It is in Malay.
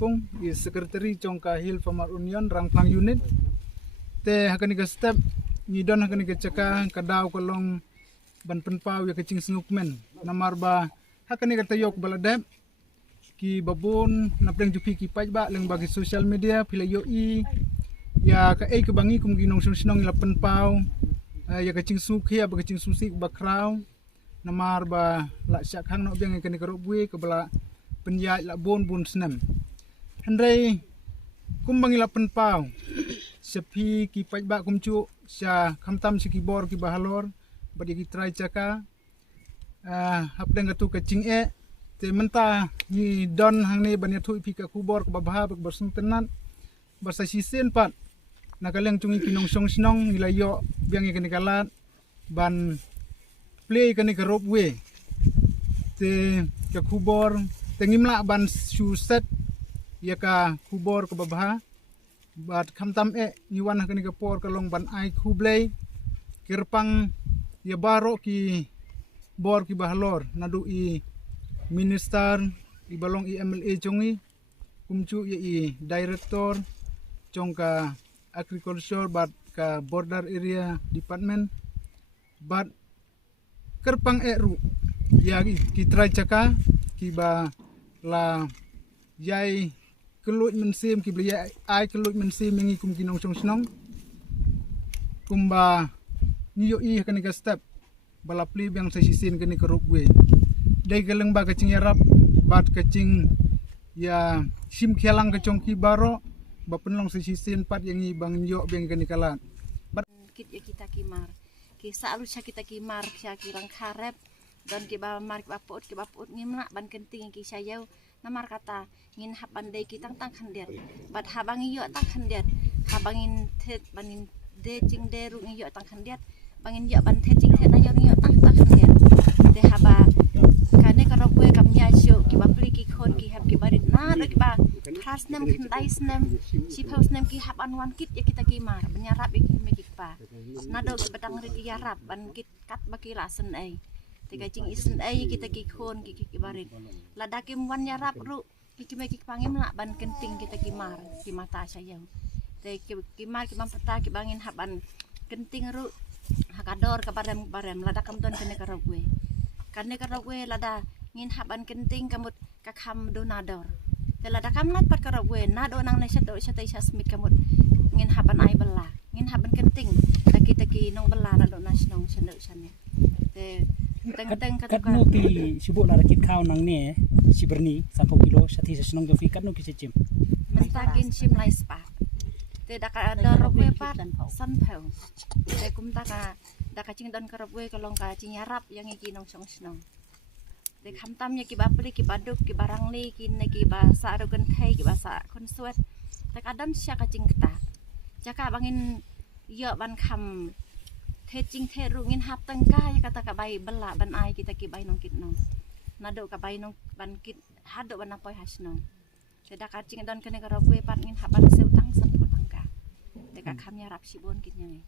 Lampung i sekretari Congka Hill Farmer Union Rangplang unit te hakani ka step ngidon hakani ka caka kadaw kolong ban penpau ya kecing sengukmen namar ba hakani ka tayok baladep ki babon napreng jupi ki pajba leng bagi social media pila yo i ya ka ke bangi kum ginong sinong la penpau ya kecing sukhi ba kecing susik ba kraw namar ba la syak hang no beng kani ka robui ka bala penyai la bon senem hendai kum bangi la penpau sepi ki pajba kum cu sya khamtam si ki bor ki bahalor badi ki try caka hapdeng tu kecing te menta ni don hang ni ban yathu pi ka kubor ka babha bak bersung tenan basa sisen pat nakaleng cungi kinong song sinong nilayo biang ikani kalat ban play kani ka rope way te ka kubor tengimla ban suset ya ka kubor ka babha bat khamtam niwan kani ka por ka long ban ai kublei kirpang ya baro ki bor ki bahlor nadu i minister i balong i MLA chongi kumcu ya i director chongka agriculture bat ka border area department bat kerpang ru ya ki try caka ki ba la yai kelut mensim ki beli ai kelut mensim mengi kum kinong song snong kumba niyo i kani ka step bala pli yang sesisin kani ka rupwe dai geleng ba kecing yarap bat kecing ya sim khelang ka chongki baro ba penlong sesisin pat yang i bang yo beng kani kalat kit ya kita kimar ki saalu sya kita kimar sya kirang kharep dan ki ba mar ki baput ngimna ban kenting ki sayau namar kata ngin haban dai ki tang khandiat bat habangi yo tang khandiat habangin thet banin de jing de ru yo tang khandiat bangin yo ban thet jing thet na yo tang khandiat de haba kane karobwe kam nya syo ki bapli ki khon ki hab ki barit na do ki ba khas nem khandai snem si paus nem ki haban wan kit ya kita kimar benyarap ki me ki pa na do ki badang ri ki yarap ban kit kat baki lasen ai tiga cing isen kita ki khon ki barit lada kim wan yarap ru ki me ki pangim la ban kenting kita kimar ki mata sayau te kimar ki pata ki bangin haban kenting ru hakador ka barem lada kam don kene karabwe lada ngin haban kenting kamut ka kham donador te lada kam nat pat karabwe nado nang neset do satai sasmit kamut ngin haban ai bela ngin haban kenting taki nong bela nado nasnong sene te teng kat no pi sibuk la rakit khaw nang ne siberni 30 kilo sati senong jo fi kat no ki sechim mentakin sim lai spa te daka dorobwe pat san phau te kum daka cing don karobwe kalong ka cing yarap yang iki nong song snong te khamtam ya ki bapri ki baduk ki barangli ki ne ki basa rogan thai ki basa konsuet te kadan sya ka cing keta jaka bangin yo ban kham the jing the rungin hap tengka ya kata ka bai bela ban ai kita ki bai nong kit nong nado ka bai nong ban kit hado ban apoi hasnong seda ka cing don kene karobwe pat ngin haban seutang san tangka te ka khamnya rap sibon kitnya